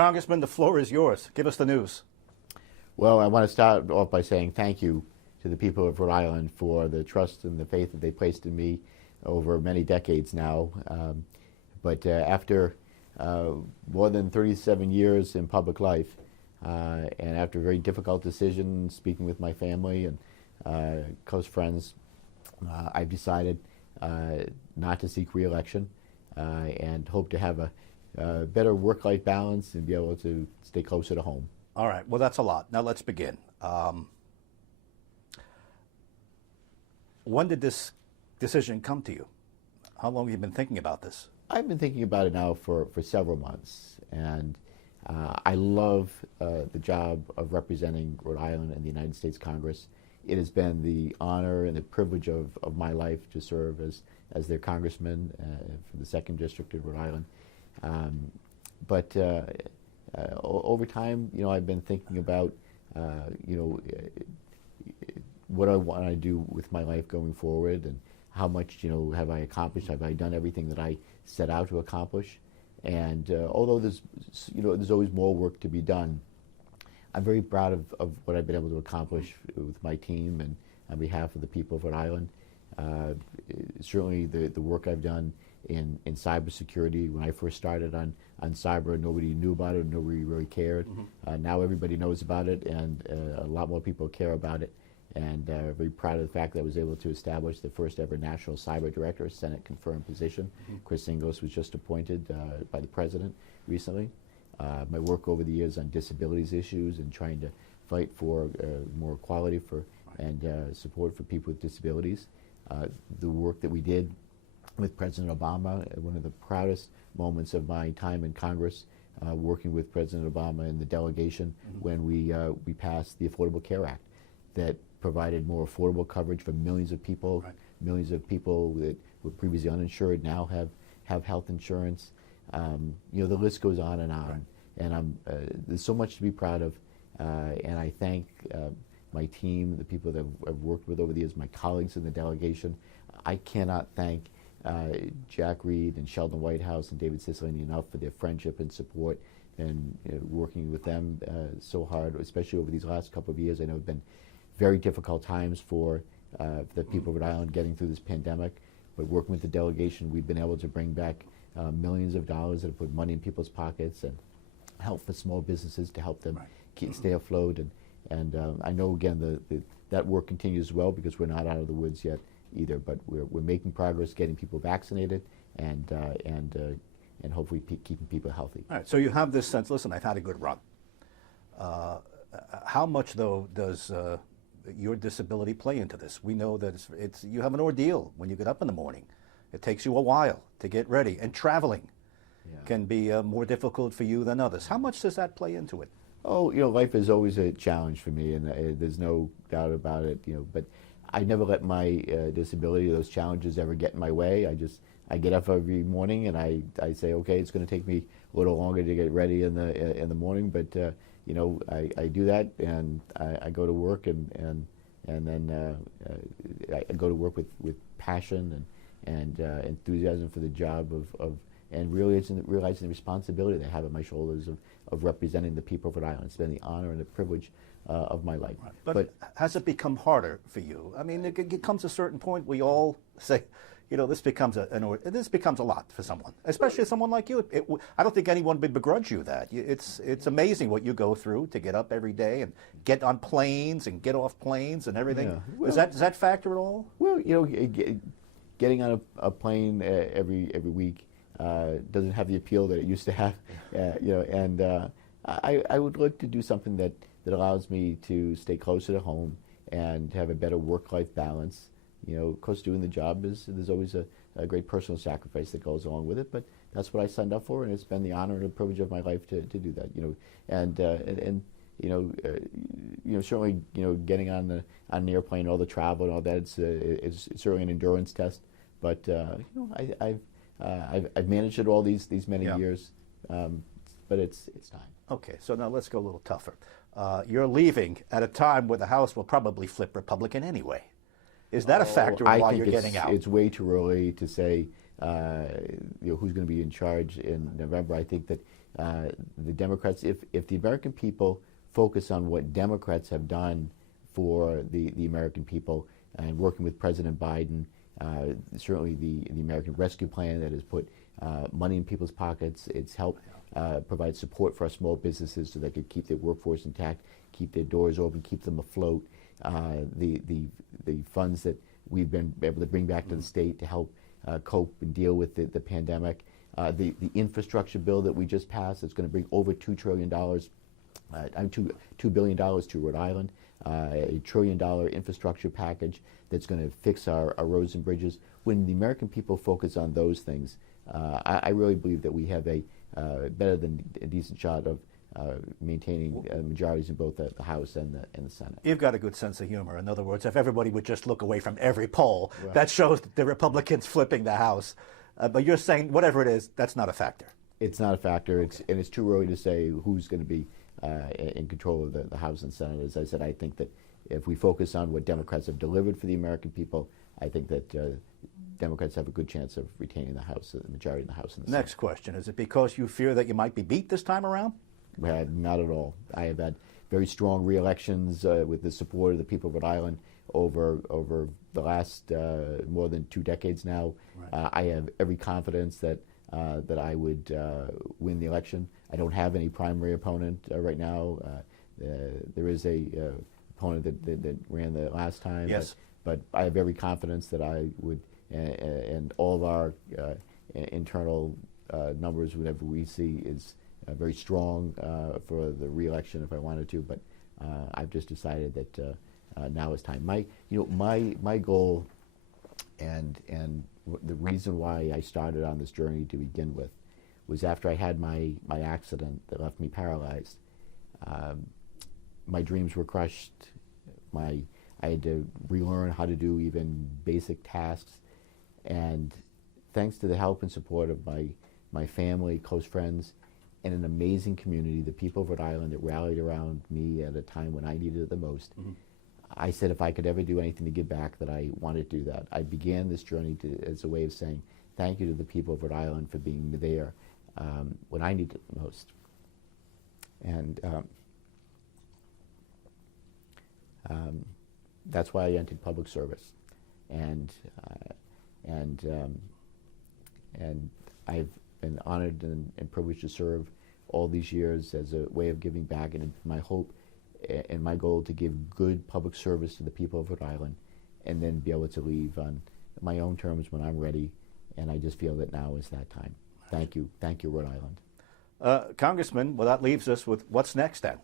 Congressman, the floor is yours. Give us the news. Well, I want to start off by saying thank you to the people of Rhode Island for the trust and the faith that they placed in me over many decades now. But after more than 37 years in public life, and after a very difficult decision, speaking with my family and close friends, I've decided not to seek re-election and hope to have a better work-life balance and be able to stay closer to home. All right. Well, that's a lot. Now let's begin. When did this decision come to you? How long have you been thinking about this? I've been thinking about it now for several months, and I love the job of representing Rhode Island in the United States Congress. It has been the honor and the privilege of my life to serve as their congressman for the 2nd District of Rhode Island. But over time, I've been thinking about, what I want to do with my life going forward, and how much, have I accomplished? Have I done everything that I set out to accomplish? And although there's always more work to be done, I'm very proud of what I've been able to accomplish with my team and on behalf of the people of Rhode Island. Certainly the work I've done in cybersecurity. When I first started on cyber, nobody knew about it, nobody really cared. Now everybody knows about it, and a lot more people care about it. And very proud of the fact that I was able to establish the first ever National Cyber Director, a Senate confirmed position. Chris Inglis was just appointed by the President recently. My work over the years on disabilities issues and trying to fight for more equality for and support for people with disabilities. The work that we did with President Obama, one of the proudest moments of my time in Congress, working with President Obama and the delegation when we passed the Affordable Care Act that provided more affordable coverage for millions of people. Right. Millions of people that were previously uninsured now have health insurance. The list goes on and on. Right. And there's so much to be proud of. And I thank my team, the people that I've worked with over the years, my colleagues in the delegation. I cannot thank Jack Reed and Sheldon Whitehouse and David Cicilline enough for their friendship and support, and working with them so hard, especially over these last couple of years. I know it's been very difficult times for the people of Rhode Island getting through this pandemic, but working with the delegation, we've been able to bring back millions of dollars that have put money in people's pockets and help for small businesses to help them stay afloat. And I know, again, that work continues as well, because we're not out of the woods yet either, but we're making progress getting people vaccinated and hopefully keeping people healthy. All right, so you have this sense, listen, I've had a good run. How much, though, does your disability play into this? We know that you have an ordeal when you get up in the morning. It takes you a while to get ready, and traveling can be more difficult for you than others. How much does that play into it? Oh, life is always a challenge for me, and there's no doubt about it. But I never let my disability, those challenges, ever get in my way. I get up every morning and I say, okay, it's going to take me a little longer to get ready in the morning, but I do that, and I go to work, and then I go to work with passion and enthusiasm for the job and realizing the responsibility that I have on my shoulders of representing the people of Rhode Island. It's been the honor and the privilege of my life. Right. But has it become harder for you? I mean, it comes to a certain point we all say, this becomes a lot for someone, especially someone like you. I don't think anyone would begrudge you that. It's amazing what you go through to get up every day and get on planes and get off planes and everything. Yeah. Well, does that factor at all? Well, getting on a plane every week doesn't have the appeal that it used to have. And I would like to do something that allows me to stay closer to home and have a better work-life balance. Of course, doing the job there's always a great personal sacrifice that goes along with it, but that's what I signed up for, and it's been the honor and the privilege of my life to do that. Certainly, getting on the airplane, all the travel and all that, it's certainly an endurance test. But I've managed it all these many years, but it's time. Okay, so now let's go a little tougher. You're leaving at a time where the House will probably flip Republican anyway. Is that a factor in why you're getting out? It's way too early to say who's going to be in charge in November. I think that the Democrats, if the American people focus on what Democrats have done for the American people, and working with President Biden, certainly the American Rescue Plan that has put money in people's pockets. It's helped provide support for our small businesses so they could keep their workforce intact, keep their doors open, keep them afloat. The funds that we've been able to bring back to the state to help cope and deal with the pandemic. The infrastructure bill that we just passed is going to bring over $2 trillion, $2 billion to Rhode Island. A $1 trillion infrastructure package that's going to fix our roads and bridges. When the American people focus on those things, I really believe that we have a better than a decent shot of maintaining majorities in both the House and the Senate. You've got a good sense of humor. In other words, if everybody would just look away from every poll, Right. that shows the Republicans flipping the House. But you're saying whatever it is, that's not a factor. It's not a factor, and it's too early to say who's going to be in control of the House and Senate. As I said, I think that if we focus on what Democrats have delivered for the American people, I think that Democrats have a good chance of retaining the House, the majority in the House and the Next question, is it because you fear that you might be beat this time around? Senate. Not at all. I have had very strong re-elections with the support of the people of Rhode Island over the last more than 2 decades now. Right. I have every confidence that I would win the election. I don't have any primary opponent right now. There is a opponent that ran the last time. Yes. But I have every confidence that I would, and all of our internal numbers, whatever we see, is very strong for the re-election if I wanted to. But I've just decided that now is time. My goal, and the reason why I started on this journey to begin with, was after I had my accident that left me paralyzed. My dreams were crushed. I had to relearn how to do even basic tasks, and thanks to the help and support of my family, close friends, and an amazing community, the people of Rhode Island that rallied around me at a time when I needed it the most, I said if I could ever do anything to give back, that I wanted to do that. I began this journey as a way of saying thank you to the people of Rhode Island for being there when I needed it the most. And that's why I entered public service, and I've been honored and privileged to serve all these years as a way of giving back, and my hope and my goal to give good public service to the people of Rhode Island, and then be able to leave on my own terms when I'm ready. And I just feel that now is that time. Thank you, Rhode Island. Congressman, well, that leaves us with what's next then?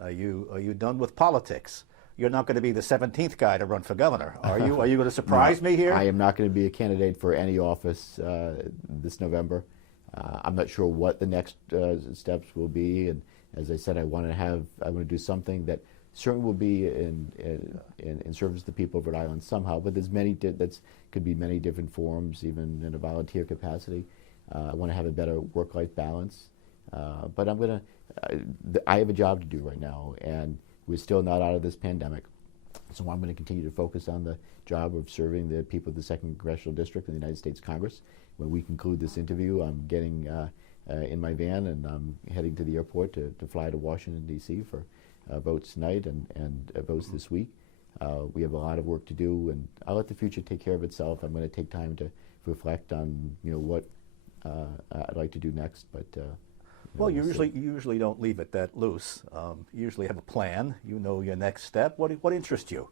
Are you done with politics? You're not going to be the 17th guy to run for governor, are you? Are you going to surprise me here? I am not going to be a candidate for any office this November. I'm not sure what the next steps will be, and as I said, I want to do something that certainly will be in service to the people of Rhode Island somehow. But there's could be many different forms, even in a volunteer capacity. I want to have a better work-life balance, but I have a job to do right now, and we're still not out of this pandemic. So I'm going to continue to focus on the job of serving the people of the 2nd Congressional District in the United States Congress. When we conclude this interview, I'm getting in my van and I'm heading to the airport to fly to Washington, D.C. for votes tonight and votes this week. We have a lot of work to do, and I'll let the future take care of itself. I'm going to take time to reflect on what I'd like to do next. But well, you usually don't leave it that loose. You usually have a plan. You know your next step. What interests you?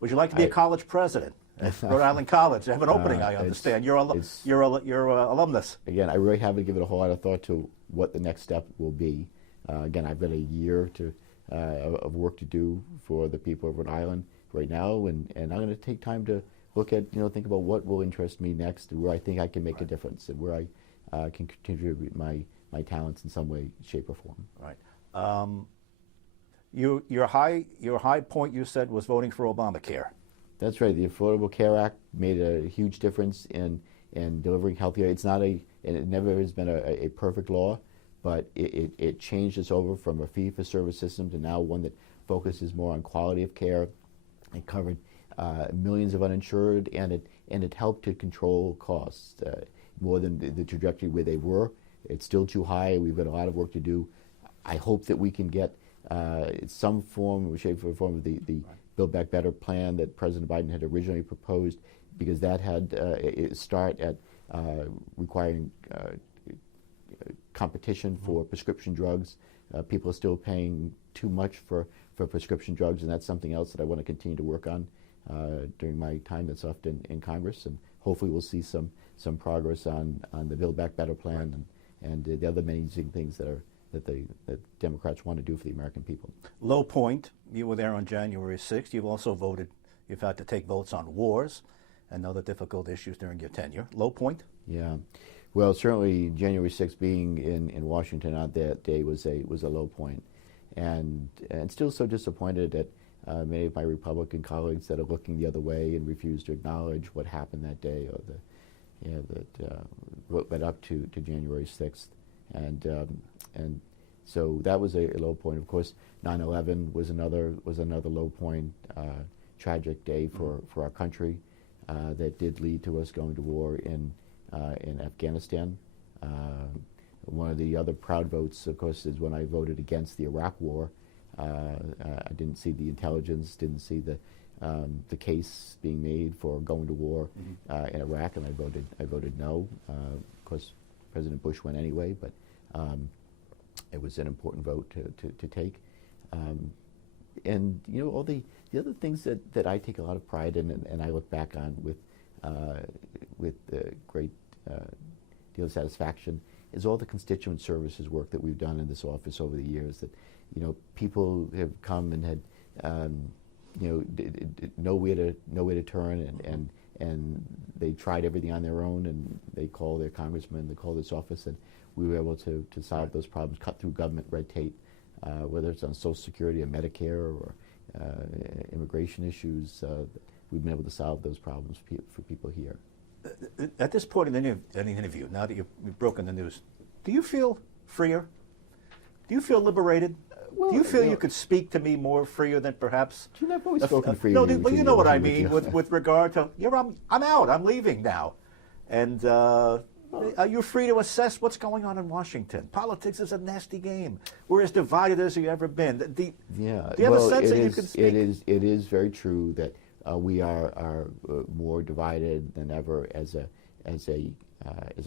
Would you like to be a college president at Rhode Island College? They have an opening, I understand. You're alumnus. Again, I really haven't given a whole lot of thought to what the next step will be. Again, I've got a year of work to do for the people of Rhode Island right now, and I'm going to take time to look at, think about what will interest me next, where I think I can make a difference, and where I can contribute my talents in some way, shape, or form. Right. Your high point, you said, was voting for Obamacare. That's right. The Affordable Care Act made a huge difference in delivering health care. It's not and it never has been a perfect law, but it changed us over from a fee-for-service system to now one that focuses more on quality of care. It covered millions of uninsured, and it helped to control costs more than the trajectory where they were. It's still too high. We've got a lot of work to do. I hope that we can get some form, shape, or form of the Build Back Better plan that President Biden had originally proposed, because that had a start at requiring competition for prescription drugs. People are still paying too much for prescription drugs, and that's something else that I want to continue to work on during my time that's left in Congress. And hopefully we'll see some progress on the Build Back Better plan and the other amazing things that Democrats want to do for the American people. Low point, you were there on January 6th. You've had to take votes on wars and other difficult issues during your tenure. Low point? Yeah. Well, certainly January 6th being in Washington on that day was a low point. And still so disappointed that many of my Republican colleagues that are looking the other way and refuse to acknowledge what happened that day, or what led up to January 6th. And so that was a low point. Of course, 9/11 was another low point, tragic day for our country that did lead to us going to war in Afghanistan. One of the other proud votes, of course, is when I voted against the Iraq War. I didn't see the intelligence, didn't see the case being made for going to war in Iraq, and I voted no. Of course, President Bush went anyway, but it was an important vote to take. And all the other things that I take a lot of pride in, and I look back on with great deal of satisfaction, is all the constituent services work that we've done in this office over the years. That people have come and had nowhere to turn, and they tried everything on their own, and they call their congressman, they call this office, and we were able to solve those problems, cut through government red tape, whether it's on Social Security or Medicare or immigration issues. We've been able to solve those problems for people here. At this point in any interview, now that you've broken the news, do you feel freer? Do you feel liberated? Well, do you feel you could speak to me more freer than perhaps? I've always spoken freely. No, well, you know what I mean with regard to, I'm out, I'm leaving now. And are you free to assess what's going on in Washington? Politics is a nasty game. We're as divided as you've ever been. Do you have a sense that you can speak? It is very true that we are more divided than ever as a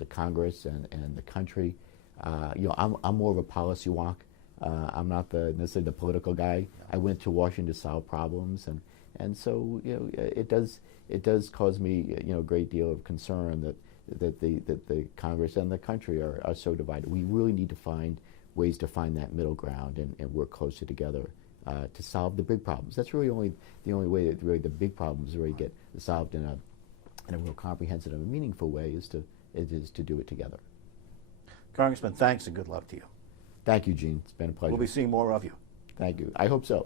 Congress and the country. I'm more of a policy wonk. I'm not necessarily the political guy. I went to Washington to solve problems, and so it does cause me a great deal of concern that the Congress and the country are so divided. We really need to find ways to find that middle ground and work closer together to solve the big problems. That's really the only way that really the big problems really get solved in a real comprehensive and meaningful way is to do it together. Congressman, thanks and good luck to you. Thank you, Gene. It's been a pleasure. We'll be seeing more of you. Thank you. I hope so.